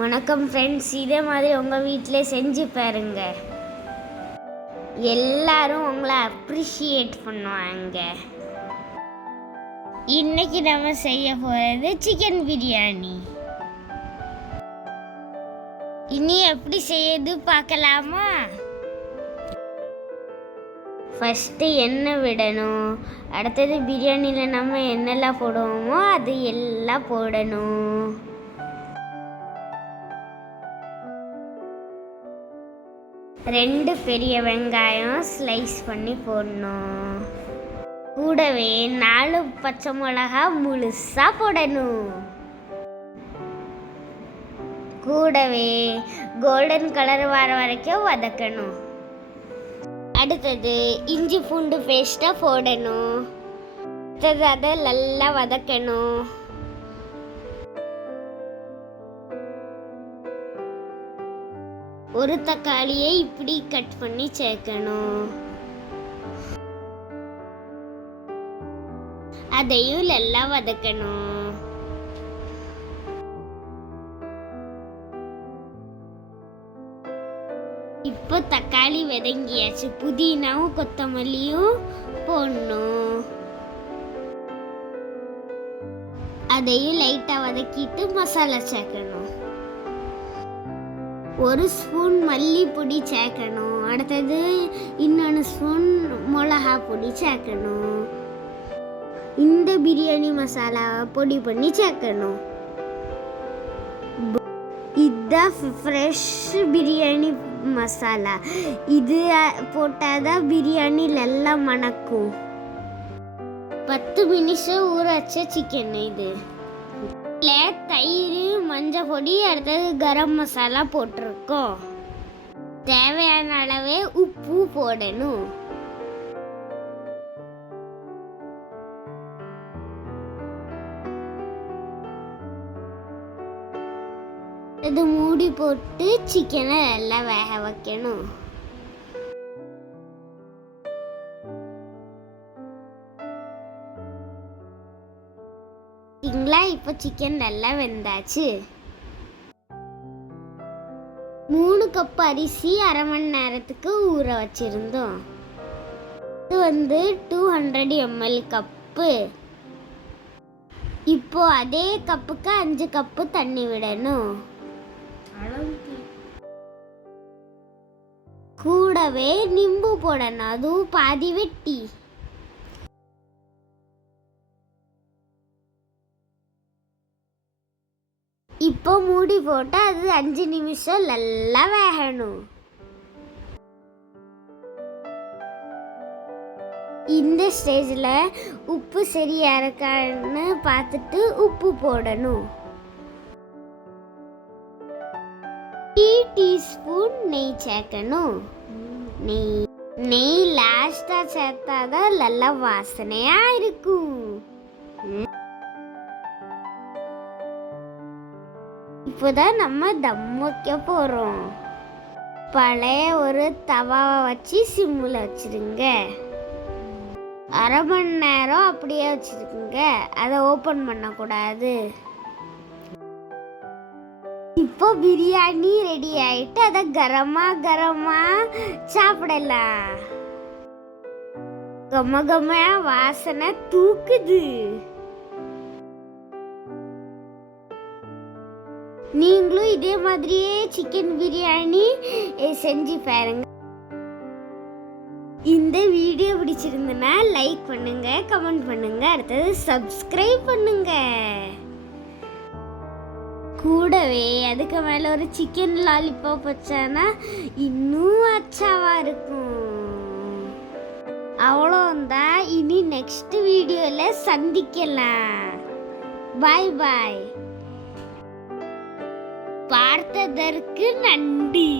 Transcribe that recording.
வணக்கம் ஃப்ரெண்ட்ஸ், இதே மாதிரி உங்கள் வீட்டிலே செஞ்சு பாருங்க. எல்லாரும் உங்களை அப்ரிஷியேட் பண்ணுவாங்க. இன்னைக்கு நம்ம செய்ய போகிறது சிக்கன் பிரியாணி. இனி எப்படி செய்யறது பார்க்கலாமா? ஃபஸ்ட்டு எண்ணெய் விடணும். அடுத்தது பிரியாணியில் நம்ம என்னெல்லாம் போடுவோமோ அது எல்லாம் போடணும். ரெண்டு பெரிய வெங்காயம் ஸ்லைஸ் பண்ணி போடணும். கூடவே 4 பச்சை மிளகா முழுசாக போடணும். கூடவே கோல்டன் கலர் வர வரைக்கும் வதக்கணும். அடுத்தது இஞ்சி பூண்டு பேஸ்ட்டை போடணும். அடுத்தது அதை நல்லா வதக்கணும். ஒரு தக்காளியை இப்படி கட் பண்ணி சேர்க்கணும். அதையும் நல்லா வதக்கணும். இப்போ தக்காளி வதங்கியாச்சு. புதினாவும் கொத்தமல்லியும் போடணும். அதையும் லைட்டாக வதக்கிட்டு மசாலா சேர்க்கணும். 1 ஸ்பூன் மல்லிப்பொடி சேர்க்கணும். அடுத்தது இன்னொன்று ஸ்பூன் மிளகா பொடி சேர்க்கணும். இந்த பிரியாணி மசாலா பொடி பண்ணி சேர்க்கணும். இதுதான் ஃப்ரெஷ் பிரியாணி மசாலா. இது போட்டால் தான் பிரியாணி நல்லா மணக்கும். 10 நிமிஷம் ஊற வச்ச சிக்கன் இது. தயிர், மஞ்சள் பொடி, அடுத்தது கரம் மசாலா போட்டிருக்கோம். தேவையான அளவே உப்பு போடணும். இது மூடி போட்டு சிக்கனை நல்லா வேக வைக்கணும். இப்போ சிக்கன் நல்லா வெந்தாச்சு. 3 கப் அரிசி அரை மணி நேரத்துக்கு ஊற வச்சிருந்தோம். இது 200 ml கப்பு. இப்போ அதே கப்புக்கு 5 கப்பு தண்ணி விடணும். கூடவே நிம்பு போடணும், அதுவும் பாதி வெட்டி. இப்போ மூடி போட்டு அது 5 நிமிஷம் நல்லா வேகணும். இந்த ஸ்டேஜில் உப்பு சரியா இருக்கான்னு பார்த்துட்டு உப்பு போடணும். 3 டீஸ்பூன் நெய் சேர்க்கணும். நெய் லாஸ்ட்டாக சேர்த்தாதான் நல்லா வாசனையாக இருக்கும். இப்போதான் நம்ம தம் வைக்க போகிறோம். பழைய ஒரு தவாவை வச்சு சிம்மில் வச்சுருங்க. அரை மணி நேரம் அப்படியே வச்சுருக்குங்க. அதை ஓப்பன் பண்ணக்கூடாது. இப்போ பிரியாணி ரெடி ஆகிட்டு அதை கரமா சாப்பிடலாம். கம வாசனை தூக்குது. நீங்களும் இதே மாதிரியே சிக்கன் பிரியாணி செஞ்சு பாருங்க. இந்த வீடியோ பிடிச்சிருந்தனா லைக் பண்ணுங்க, கமெண்ட் பண்ணுங்க, அடுத்தது சப்ஸ்கிரைப் பண்ணுங்க. கூடவே அதுக்கு மேலே ஒரு சிக்கன் லாலிபாப் வச்சானா இன்னும் அச்சாவா இருக்கும். அவ்வளோதான். இனி நெக்ஸ்ட் வீடியோவில் சந்திக்கலாம். பாய் பாய். பார்த்ததற்கு நன்றி.